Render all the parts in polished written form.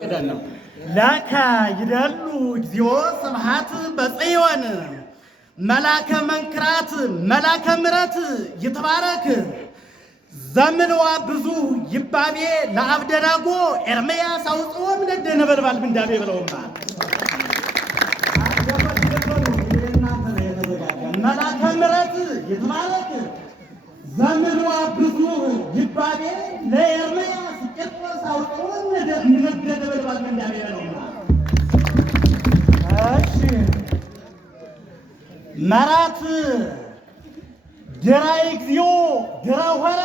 ነው ላካ ይደሉ እግዚኦ ስብሐት በጽዮን መላከ መንክራት መላከ ምረት ይትባረክ ዘምንዋ ብዙ ይባቤ ለአብደናጎ ኤርምያስ አውጽኦ ምንደ ነበልባል ምንዳቤ ብለውማ መላከ ምረት ይትባረክ ዘምንዋ ብዙ ይባቤ ለኤርምያስ ቄርቆስ አውጽኦ ምንደ ነበልባል ምንዳቤ ብለውማ እሺ መራት ድራይ እግዚኦ ድራወረ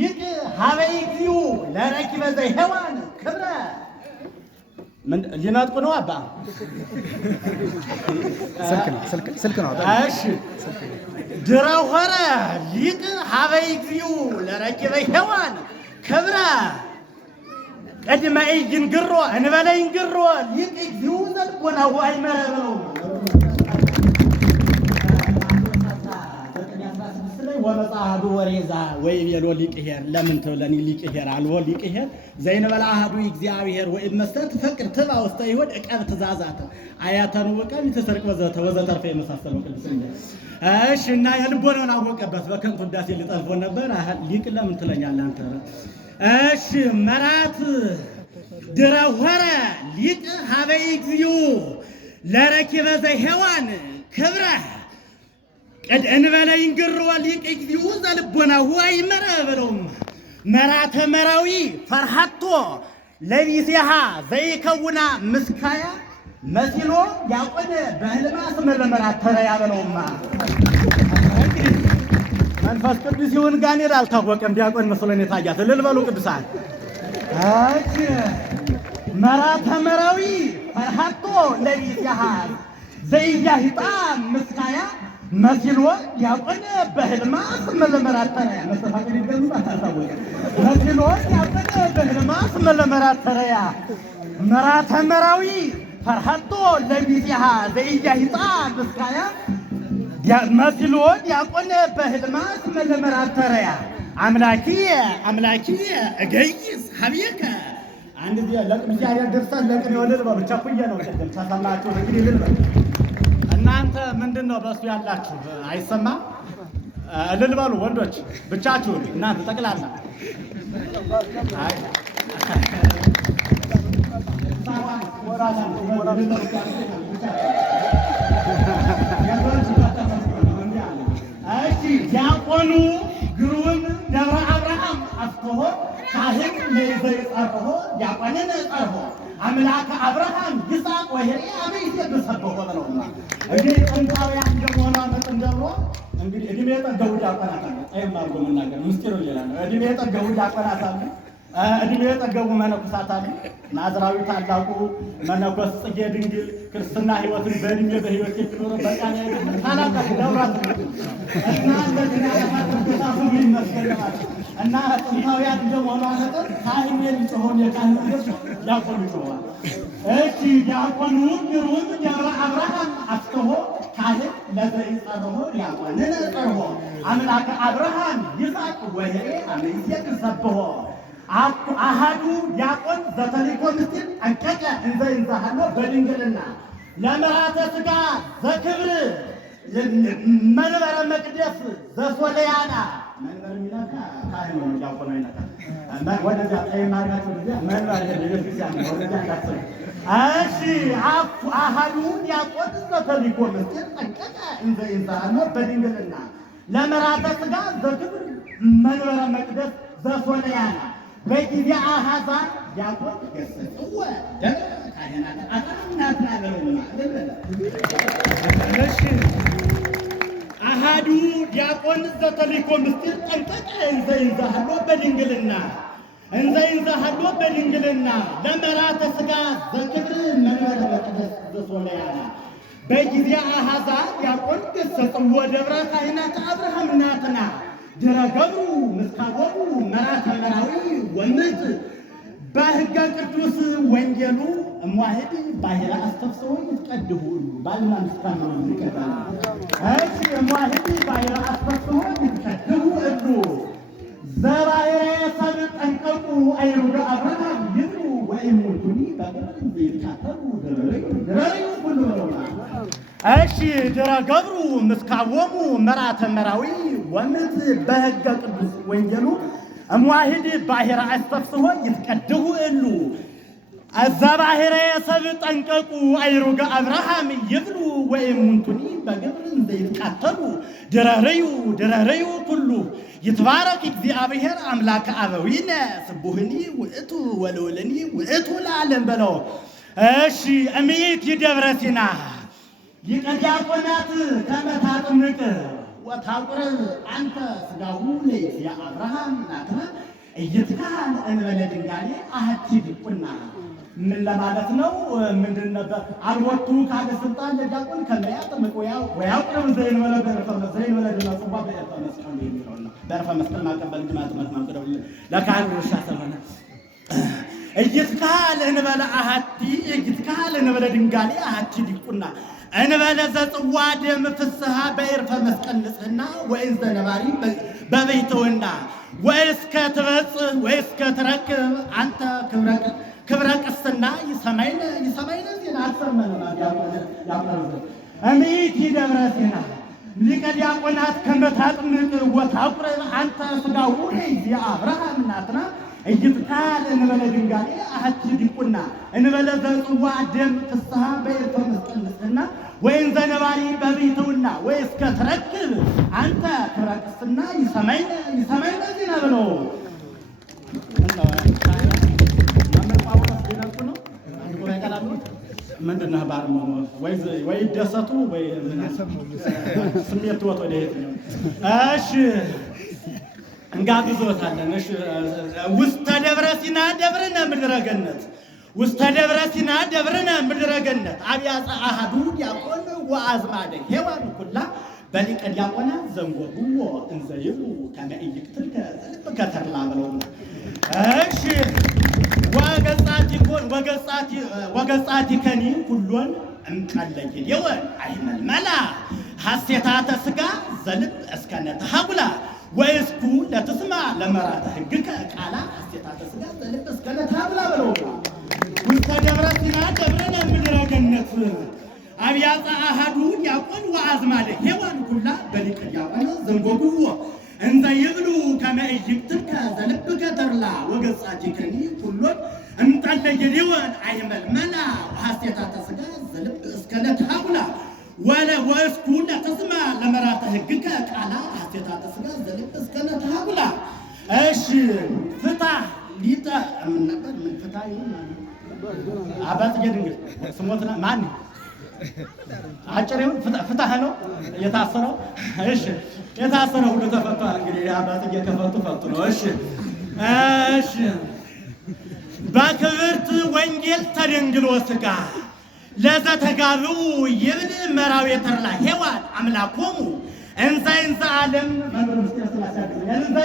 ይቅ ሀበይ እግዚኦ ለረኪበ ዘይሄዋን ክብረ ምን ሊናጥቁ ነው አባ ስልክ ነው እሺ ድራወረ ይቅ ሀበይ እግዚኦ ለረኪበ ሄዋን ክብረ ቀድመ ይንግሮ እንበለይ ይንግሮ ይቅ እግዚኦ ዘልቦና ወአይመረ ብለው ወመጻዱ ወሬዛ ወይ ቤሎ ሊቅሄር ለምን ተብለኒ ሊቅሄር አልወ ሊቅሄር ዘይነበላ አሐዱ እግዚአብሔር ወይ መስጠት ፈቅር ተባ ውስጥ ይወድ እቀብ ትእዛዛት አያተኑ ወቀም ተሰርቅ ወዘተርፈ የመሳሰለው ቅዱስ እንደ እሺ እና የልቦናውን አወቀበት በከንቱ ዳሴ ሊጠልፎ ነበር ሊቅ ለምን ትለኛለህ አንተ እሺ መራት ድራወረ ሊቅ ሀበይ እግዚኦ ለረኪበ ዘይሄዋን ክብረ ቀድ እንበለይ ይንግሮ ሊቅ እግዚኦ ዘልቦና ወአይመረ ብለውም መራተ መራዊ ፈርሃቶ ለቢሴሃ ዘይከውና ምስካያ መሲሎ ያቆነ በህልማ ስመለመራት ተረያ ብለውማ መንፈስ ቅዱስ ይሁን ጋኔር አልታወቀም ዲያቆን መስሎን የታያት እልል በሉ ቅዱሳን እሺ መራተ መራዊ ፈርሃቶ ለቢሴሃ ዘይያሂጣ ምስካያ መሲሎ ያቆነ በህልማ ስመለመራት ተረያ መስተፋቅር ይገዙ አታሳወቀ መሲሎ ያቆነ በህልማ ስመለመራት ተረያ መራተ መራዊ ፈርሃቶ ለቢሴሃ ዘይያሂጣ ምስካያ መሲሎ ያቆነ በህልማ ስመለመራት ተረያ አምላኪ እገይስ ሀብየከ አንድ ለቅምያ ያደርሳል ለቅም ይወልል ብቻ ኩየ ነው ቅድም ተሰማችሁ እንግዲህ ልልበል እናንተ ምንድነው በሱ ያላችሁ አይሰማም እልል በሉ ወንዶች ብቻችሁን እናንተ ጠቅላላ እሺ ዲያቆኑ ግሩም ደብረ አብርሃም አፍቶሆ ካህን ለይዘይ ጸርሆ ዲያቆንን ጸርሆ አምላከ አብርሃም ይስሐቅ ወሄሬ አቤት በሰበሆ ነውና እንግዲህ ጥንታውያን እንደሆነ መጠን ደግሞ እንግዲህ እድሜ ጠገቡ ዲያቆናት አሉ አይማርጎ መናገር ምስጢሩ ሌላ ነው እድሜ ጠገቡ ዲያቆናት አሉ እድሜ ጠገቡ መነኮሳት አሉ ናዝራዊ ታላቁ መነኮስ ጽጌ ድንግል ክርስትና ህይወትን በእድሜ በህይወት የሚኖሩ በቃና ታላላቅ ደብራት እና እንደገና ተፈተታፉ ይመስገናል እና ጥንታውያን እንደሆነ መጠን ካህን የሚጮሆን የካህን ልጅ ዲያቆን ይጮሃል እሺ ዲያቆኑ ግሩም ደብረ አብርሃም አፍቶሆ ካህን ለዘይ ጸርሆ ዲያቆንን ጸርሆ አምላከ አብርሃም ይስሐቅ ወሄሬ አሜን ሰብሖ አሐዱ ዲያቆን ዘተልእኮ ምስጢር ጠንቀቀ እንዘ ይንዛሃሎ በድንግልና ለመራተ ሥጋ ዘክብር መንበረ መቅደስ ዘሶለያና መንበር ሚላካ ካህን ነው ዲያቆን አይነካ ወደዚያ ጠይማራቸው መንበር ለቤተክርስቲያን ወደዚያ ያሰሩ እሺ አሐዱ ዲያቆን ዘተልእኮ ምስጢር ጠንቀቀ እንዘ ይንዛሃሎ በድንግልና ለመራተ ሥጋ ዘክብር መንበረ መቅደስ ዘሶለያና በጊዜ አሃዛ ዲያቆን ገሰጽወ ካህናት አጣናት ናገሩና እሺ አሐዱ ዲያቆን ዘተልእኮ ምስጢር ጠንቀቀ እንዘ ይንዛሃሎ በድንግልና ለመራተ ሥጋ ዘክብር መንበረ መቅደስ ዘሶለያና በጊዜ አሃዛ ዲያቆን ገሰጽወ ደብረ ካህናት አብርሃም ናትና ድረ ገብሩ ምስካቦሙ መራተ መራዊ ወምት በሕገ ቅዱስ ወንጌሉ እሟህድ ባሕረ አስተፍስሖ ይትቀድሁ ባልና ምስካን ነው ይቀዳል እሺ እሟህድ ባሕረ አስተፍስሖ ይትቀድሁ ዘባሕረ ሰብ ጠንቀቁ አይሩደ አብርሃም ይብሉ ወይሙቱኒ በግብር ዘይካተሉ ድረረዩ ሁሉ ነውና እሺ ድረ ገብሩ ምስካቦሙ መራተ መራዊ ወምት በሕገ ቅዱስ ወንጌሉ እምዋሂድ ባሕረ አስተፍስሖ ይትቀድሁ እሉ አዛባሕረ የሰብ ጠንቀቁ አይሩገ አብርሃም ይብሉ ወይሙንቱኒ በግብር ዘይትቃተሉ ድረረዩ ኩሉ ይትባረክ እግዚአብሔር አምላከ አበዊነ ስቡህኒ ውእቱ ወልውልኒ ውእቱ ለዓለም በለው። እሺ እምይእቲ ደብረ ሲና ሊቀ ዲያቆናት ከመ ታጥምቅ ወታቁርብ አንተ ሥጋሁ ለአብርሃም ናትነ ኢይትካል እንበለ ድንጋሌ አሐቲ ድቁና ምን ለማለት ነው? ምንድን ነበር? አልወቱ ካለ ስልጣን ለዲያቆን ከመያ ጥምቅ ወያቁርብ ዘእንበለ በዕረፈ ጽዋ በዕረፈ መስቀል የሚለውና በዕረፈ መስቀል ማቀበል እንጂ ማጥመቅ ማቅረብ ለካህኑ ድርሻ ስለሆነ ኢይትካል እንበለ አሐቲ ኢይትካል እንበለ ድንጋሌ አሐቲ ድቁና እንበለ ዘጽዋ ደም ፍስሐ በዕረፈ መስቀል ንጽሕና ወእንዘ ነባሪ በቤተወና ወእስከ ትበጽሕ ወእስከ ትረክብ አንተ ክብረ ቅስና ይሰማይነ ዜና አሰመነና ያቀርብ እምይእቲ ደብረ ሲና ሊቀ ዲያቆናት ከመ ታጥምቅ ወታቁርብ አንተ ሥጋሁ ለአብርሃም ናትና ኢይትካል እንበለ ድንጋሌ አሐቲ ድቁና እንበለ ዘጽዋ ደም ፍስሐ በዕረፈ መስቀል ንጽሕና ወእንዘ ነባሪ በቤተውና ወእስከ ትረክብ አንተ ክብረ ቅስና ይሰማይነ ዜና ብሎ ምንድን ነህ ባር ወይ ደሰቱ ወይ ስሜት ወጥ ወደ የት ነው? እሺ እንጋብዞታለን። እሺ ውስተ ደብረ ሲና ደብርነ ምድረ ገነት ውስተ ደብረ ሲና ደብርነ ምድረ ገነት አብያፀ አሐዱ ዲያቆን ወአዝማደ ሔዋን ኩላ በሊቀ ዲያቆናት ዘንጎብዎ እንዘ ይብሉ ከመ ኢይቅትልከ ልብከ ተድላ ብለው። እሺ ወገጻቲከኒ ኩሎን እምቀለይ የወን አይመልመላ ሐሴታተ ሥጋ ዘልብ እስከ ነተሐጉላ ወእስኩ ለትስማ ለመራተ ሕግከ ቃላ ሐሴታተ ሥጋ ዘልብ እስከ ነተሐጉላ ብለው። ውስተ ደብረ ሲና ደብርነ ምድረ ገነት አብያፀ አሐዱ ዲያቆን ወአዝማደ ሔዋን ኩላ በሊቀ ዲያቆናት ዘንጎብዎ እንዘ ይብሉ ከመ ኢይቅትልከ ዘልብከ ተድላ ወገጻቲከኒ ኩሎን እምቀለይ የወን አይመልመላ ሐሴታተ ሥጋ ዘልብ እስከ ነተሐጉላ ወእስኩ ለትስማ ለመራተ ሕግከ ቃላ ሐሴታተ ሥጋ ዘልብ እስከ ነተሐጉላ። እሺ ፍታህ ሊጠ ምን ነበር? ምን ፍታህ ይሁን አባጽጌ ድንግል ስሞትና ማን አጭር ይሁን ፍታህ ነው የታሰረው። እሺ የታሰረው ሁሉ ተፈቷል። እንግዲህ አባጽጌ ከፈቱ ፈቱ ነው። እሺ በክብርት ወንጌል ተደንግሎ ሥጋ ለዘተጋብኡ ይብል መራዊ ተድላ ሔዋን አምላኮሙ እንዘ ዓለም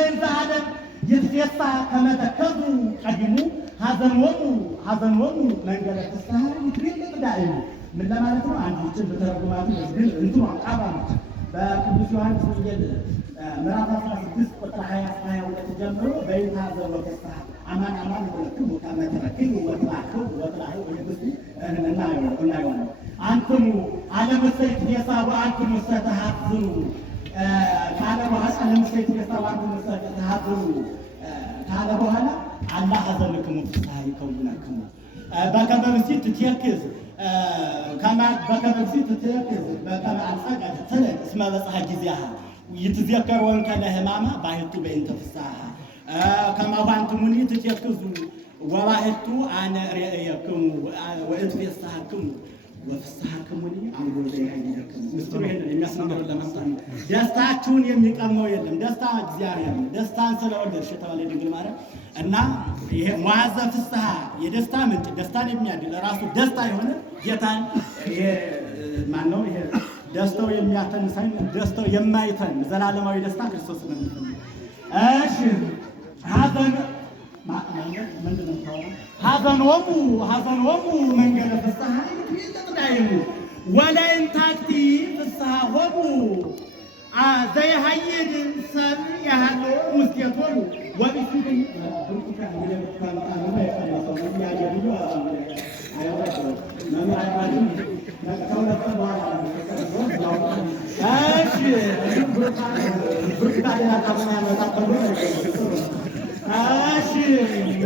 እንዘ ዓለም ይትፌሳ ከመ ተከዙ ቀዲሙ ሐዘንዎሙ መንገለ ፍስሐ ይትቤልጥ ዳእሙ። ምን ለማለት ነው? አንዲችን በተረጉማት ግን እንትኑ አቃባ ነው። በቅዱስ ዮሐንስ ወንጌል ምዕራፍ 16 ቁጥር 22 ጀምሮ በይታዘብ ወፍስሐ አማን ወለክሙ ከመ ተረክቡ ወትባክሙ ወትላሁ ወይብሱ እናየዋለን። አንትሙ ዓለም ሰይትፌሳ ወአንትሙ ተሐዝኑ ካለ በኋላ ዓለም ሰይትፌሳ ወአንትሙ ተሐዝኑ ካለ በኋላ አላ ሐዘንክሙ ፍስሐ ይከውነክሙ በከመ ብእሲት ትቴክዝ በከመ ብእሲት ትቴክዝ በከመ አንጸቀት ትልቅ እስመ በጽሐ ጊዜሃ ይትዘከር ወእንከለ ሕማማ ባሕቱ በእንተ ፍስሐ ከማሁ አንትሙኒ ትቴክዙ ወባሕቱ አነ ርእየክሙ ወእትፌስሐክሙ ወፍስሐክሙኒ አምቦ ዘይሃይለክሙ። ምስጢሩ ይሄንን የሚያስነግረን ለመስጠት ነው። ደስታችሁን የሚቀመው የለም። ደስታ እግዚአብሔር ነው። ደስታን ስለወለድሽ የተባለ ድንግል ማርያም እና ይሄ መዋዘ ፍስሐ የደስታ ምንጭ ደስታን የሚያድል ራሱ ደስታ የሆነ ጌታን ይሄ ማን ነው? ይሄ ደስታው የሚያተን ሳይሆን ደስታው የማይተን ዘላለማዊ ደስታ ክርስቶስ ነው የሚፈልግ። እሺ ሐዘንዎሙ መንገለ ፍስሐ ይትቤልጥ ዳእሙ ወለእንታክቲ ፍስሐሆሙ ዘይሃይድ ሰብ ያህሎ ውስቴቶሙ ወቢሲት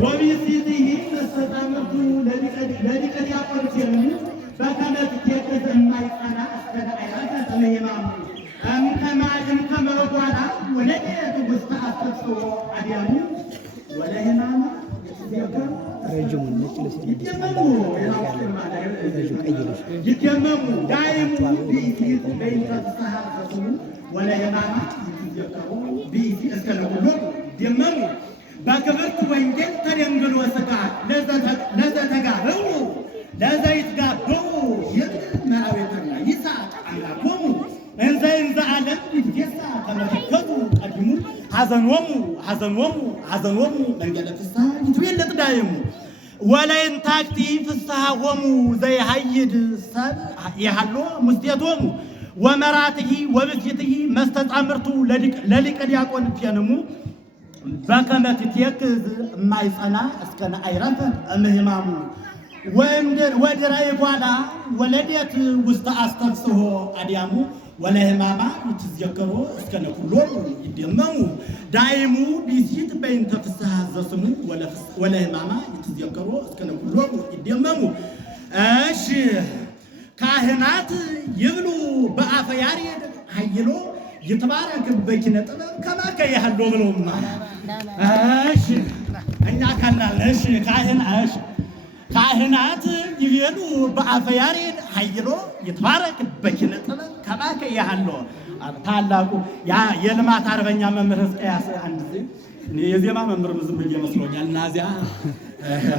وبيسيطه استطعمت لذلك يقول سيرني فكانت تيكز ما يصنع أسكد عيرات الإمام كما وقعنا ولقيت مستعصته أديانه ولا إمام يتيمموا دائما بيتي بين الصحابة ولا إمام بيتي أسكد يتيمموا باكبرت وينجل ترينجل وسكات لذا تقابلوا لذا يتقابلوا يمراويتنا يساق علاكم انزا عالم يتيسا كما تكذوا قدموا حزنوموا منجل فسها يتويلت دايمو ولا ينتاكتي فسها ومو زي هيد سب يحلو مستيتومو ومراته وبسيته ما استطعمرتوا للك دياقون فينمو بكمت تيكز ما يصنع اسكن ايرفه امهمامو ودراي بوالا ولديت وسط استفسه اديامو ولا هماما يتذكروا اسكن كلو يدممو دايمو بيسيت بين تفسها زسمو ولا هماما يتذكروا اسكن كلو يدممو اش كاهنات يبلو بافياري هيلو يتبارك بكينه طبب كما كيحلو بلوما اش اኛ ካናል እሺ ካህናት ይቤሉ በአፈያሪ ኃይሎ ይትባረክ በኪነ ጥበብ ከማ ከያህሎ ታላቁ ያ የልማት አርበኛ መምህር ሕዝቅያስ አንድ የዜማ መምህር ዝም ብዬ መስሎኛል እና እዚያ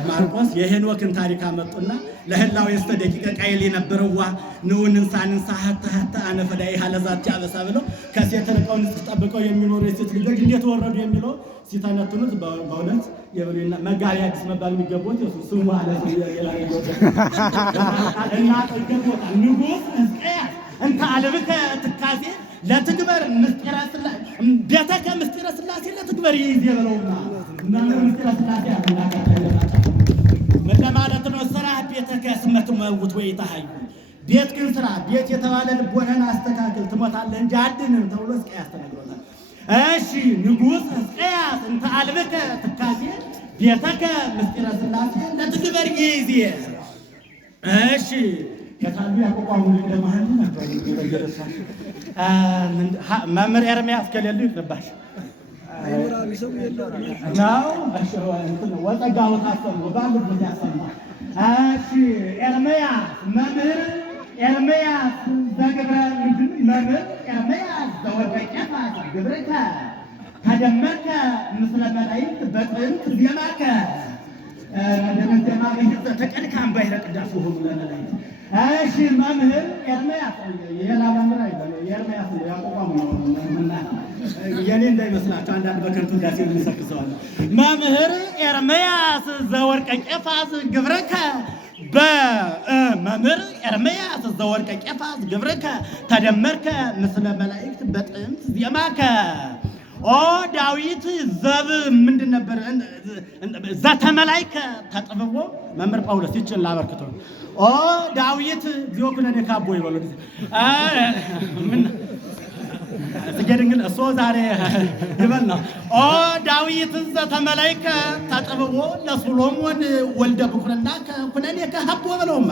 ማርቆስ የሄኖክን ታሪክ አመጡና ለህላው የስተ ደቂቃ ቃይል የነበረውዋ ንውንን ሳንንሳ ሀታ አነፈዳይ ሐለዛት ያበሳ ብለው ከሴት ርቀው ተጠብቀው የሚኖሩ የሴት ልጆች እንዴት ወረዱ የሚለው ሲተነትኑት በእውነት የብሉይና መጋቢ አዲስ መባል የሚገቦት ስሙ ማለት እና ተገቦታ ንጉስ ሕዝቅያስ እንተ አለብከ ትካዜ ለትግበር ምስጢረ ስላሴ ቤተከ ምስጢረ ስላሴ ለትግበር ይይዝ የበለውና እና ምስጢረ ስላሴ ያላቃተለማታ ማለት ነው። ስራ ቤተከ ስመት መውት ወይ ታሃዩ ቤት ግን ስራ ቤት የተባለ ልቦናን አስተካክል ትሞታለህ እንጂ አድንም ተብሎ ሕዝቅያስ ተነግሮታል። እሺ ንጉስ ሕዝቅያስ እንተ አልበከ ትካዜ ቤተከ ምስጢረ ስላሴ ለትግበር ይይዝ እሺ ከታሉ ያቆቋሙ ለማህል ነበር ይበጀረሳ መምህር ኤርምያስ ከሌሉ ይቅርባሽ አይወራቢ ሰው የለው ነው አሽሮ እንትን ወጣጋው ታሰሙ ባሉበት ያሰማ እሺ ኤርምያስ መምህር ኤርምያስ ዘግብረ ምንድን መምህር ኤርምያስ ዘወደቀፋ ግብርከ ከደመከ ምስለ መላእክት በጥንት ዜማከ እንደነደማ በህዘ ተቀልካም ባይረቅዳሱ ሁሉ ለመላእክት እሺ መምህር ኤርምያስ የላ መምህር አይደለም ኤርምያስ ያቆቋሙ ነው እና የኔ እንዳይመስላችሁ አንዳንድ በከንቱ ዳሴ የሚሰክሰዋል መምህር ኤርምያስ ዘወርቀ ቄፋዝ ግብርከ በመምህር ኤርምያስ ዘወርቀ ቄፋዝ ግብርከ ተደመርከ ምስለ መላእክት በጥንት ዜማከ ኦ ዳዊት ዘብ ምንድን ነበር ዘተመላይከ ተጥብቦ መምህር ጳውሎስ ይችል ላበርክቶ ኦ ዳዊት ዚዮኩነ ደካቦ ይበሉ ምን ተገደንግል እሶ ዛሬ ይበልና ኦ ዳዊት ዘተመላይከ ተጥብቦ ለሶሎሞን ወልደ ብኩርና ከኩነኔ ከሀቦ በለውማ